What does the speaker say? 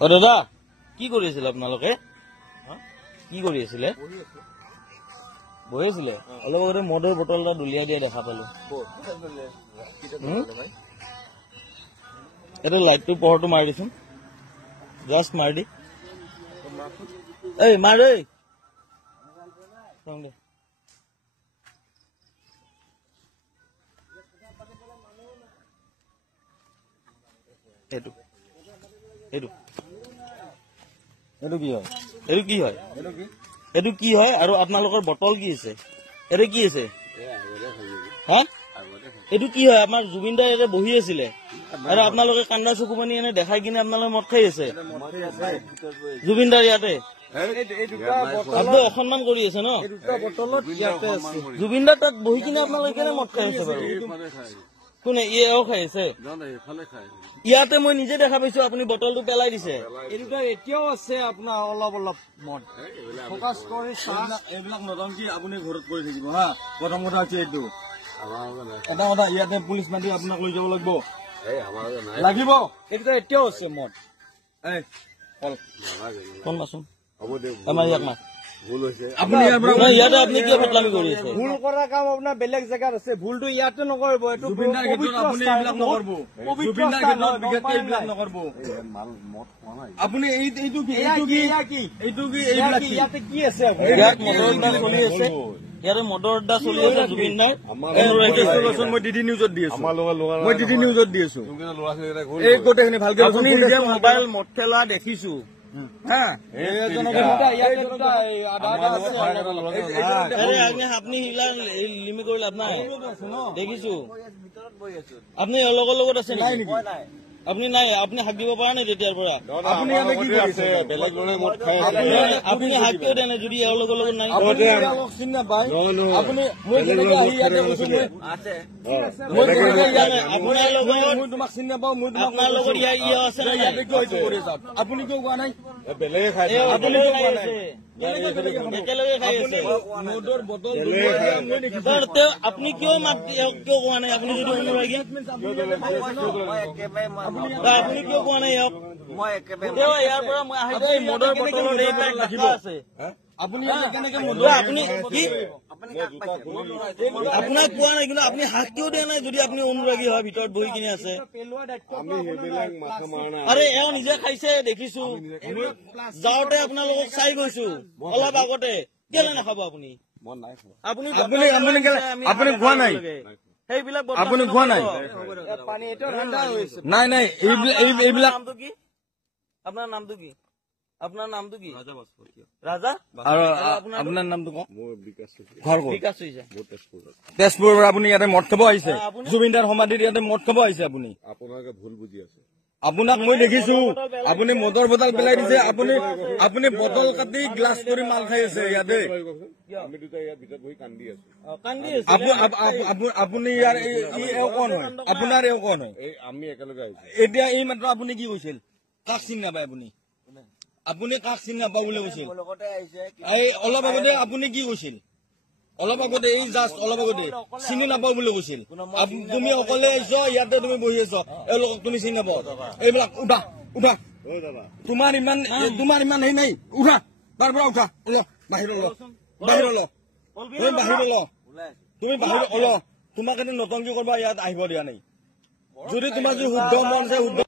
অ দাদা কি কৰি আছিল আপোনালোকে কি কৰি আছিলে বহি আছিলে অলপ আগতে মদৰ বটল এটা দলিয়াই দিয়া দেখা পালো এইটো লাইটটো পোহৰটো মাৰি দিচোন জাষ্ট মাৰি দি এই মাৰ এই এইটো এইটো এইটো কি হয় এইটো কি হয় এইটো কি হয় আৰু আপোনালোকৰ বটল কি আছে এইটো কি আছে হা এইটো কি হয় আমাৰ জুবিন দাই ইয়াতে বহি আছিলে আৰু আপোনালোকে কান্দা চকু পানী এনে দেখাই কিনে আপোনালোকে মদ খাই আছে জুবিন দাৰ ইয়াতে আপুনি অসন্মান কৰি আছে ন জুবিন দাৰ তাত বহি কিনে আপোনালোকে কেনে মদ খাই আছে বাৰু কোনে এও খাই আছে ইয়াতে মই নিজে দেখা পাইছো আপুনি বটলটো পেলাই দিছে এতিয়াও আছে আপোনাৰ অলপ অলপ মদ ফকাচ কৰি এইবিলাক নতংকি আপুনি ঘৰত কৰি থাকিব হা প্ৰথম কথা হৈছে এইটো এটা কথা ইয়াতে পুলিচ মাতি আপোনাক লৈ যাব লাগিব এইটো এতিয়াও আছে মদ ফোন মাচোন আমাৰ ইয়াক মাত আপুনি ইয়াতে আপুনি কিয় বদনামি কৰি আছে ভুল কৰা কাম আপোনাৰ বেলেগ জেগাত আছে ভুলটো ইয়াতে নকৰিব এইটো জুবিনদাৰ ক্ষেত্ৰত আপুনি এইবিলাক নকৰিব জুবিনদাৰ ক্ষেত্ৰত বিশেষকৈ এইবিলাক নকৰিব আপুনি এইটো কি এইবিলাক ইয়াতে কি আছে ইয়াত মদৰ আড্ডা চলি আছে ইয়াতে মদৰ আড্ডা চলি আছে জুবিনদাৰ মই ডিডি নিউজত দি আছো এই গোটেইখিনি ভালকে আপুনি নিজে মোবাইল মদ খেলা দেখিছো আপনি হিলা লিমি কৰি লাভ নাই দেখিছো আপুনি লগৰ লগত আছে নাই নেকি আপুনি নাই আপুনি হাক দিব পৰা নাই তেতিয়াৰ পৰা আপুনি বেলেগ ল'ৰাই মদ খাই আপুনি হাক কিয় দিয়া নাই যদি এওঁৰ লগৰ লগত নাই চিনি নাপায় আপুনি আপোনাৰ লগত তোমাক চিনি নাপাওঁ মই আপোনাৰ লগত আছে আপুনি কিয় কোৱা নাই বেলেগে খাই একেলগে খাই আছে মদৰ বটল আপুনি কিয় মাত কিয় কোৱা নাই আপুনি যদি অনুৰাগী আপুনি কিয় কোৱা নাই ইয়াৰ পৰা মই আহিছো মদৰ বটলত এইবিলাক আছে আপুনি কেনেকে আপুনি কি আপোনাক কোৱা নাই কিন্তু আপুনি হাত কিয় দিয়া নাই যদি আপুনি অনুৰাগী হয় ভিতৰত বহি কিনে আছে আৰে এওঁ নিজে খাইছে দেখিছো যাওঁতে আপোনালোকক চাই গৈছো অলপ আগতে কেলে নাখাব আপুনি আপুনি খোৱা নাই সেইবিলাক আপুনি খোৱা নাই নাই নাই এইবিলাক আপোনাৰ নামটো কি আপোনাৰ নামটো কি ৰাজা আৰু আপোনাৰ নামটো কওক তেজপুৰৰ পৰা আপুনি ইয়াতে মদ খাব আহিছে জুবিনদাৰ সমাধিত ইয়াতে মদ খাব আহিছে আপুনি আপোনালোকে ভুল বুজি আছে আপোনাক মই দেখিছো আপুনি মদৰ বটল পেলাই দিছে আপুনি বটল কাটি গ্লাছ কৰি মাল খাই আছে ইয়াতে আমি দুটা ইয়াৰ ভিতৰত বহি কান্দি আছো আপুনি ইয়াৰ এওঁ কোন হয় আপোনাৰ এওঁ কোন হয় আমি একেলগে আহিছো এতিয়া এই মাত্ৰ আপুনি কি কৈছিল কাক চিনি নাপায় আপুনি কাক চিনি নাপায় বুলি কৈছিল এই অলপ আগতে আপুনি কি কৈছিল অলপ আগতে এই জাষ্ট অলপ আগতে চিনি নাপাওঁ বুলি কৈছিল তুমি অকলে আহিছ ইয়াতে তুমি বহি আছ এওঁলোকক তুমি চিনি নাপাওঁ এইবিলাক উঠা তোমাৰ ইমান হেৰি নাই উঠা তাৰ পৰা উঠা বাহিৰলৈ তুমি বাহিৰত তোমাক এনে নতংকি কৰবা ইয়াত আহিব দিয়া নাই যদি তোমাৰ যদি শুদ্ধ মন আছে শুদ্ধ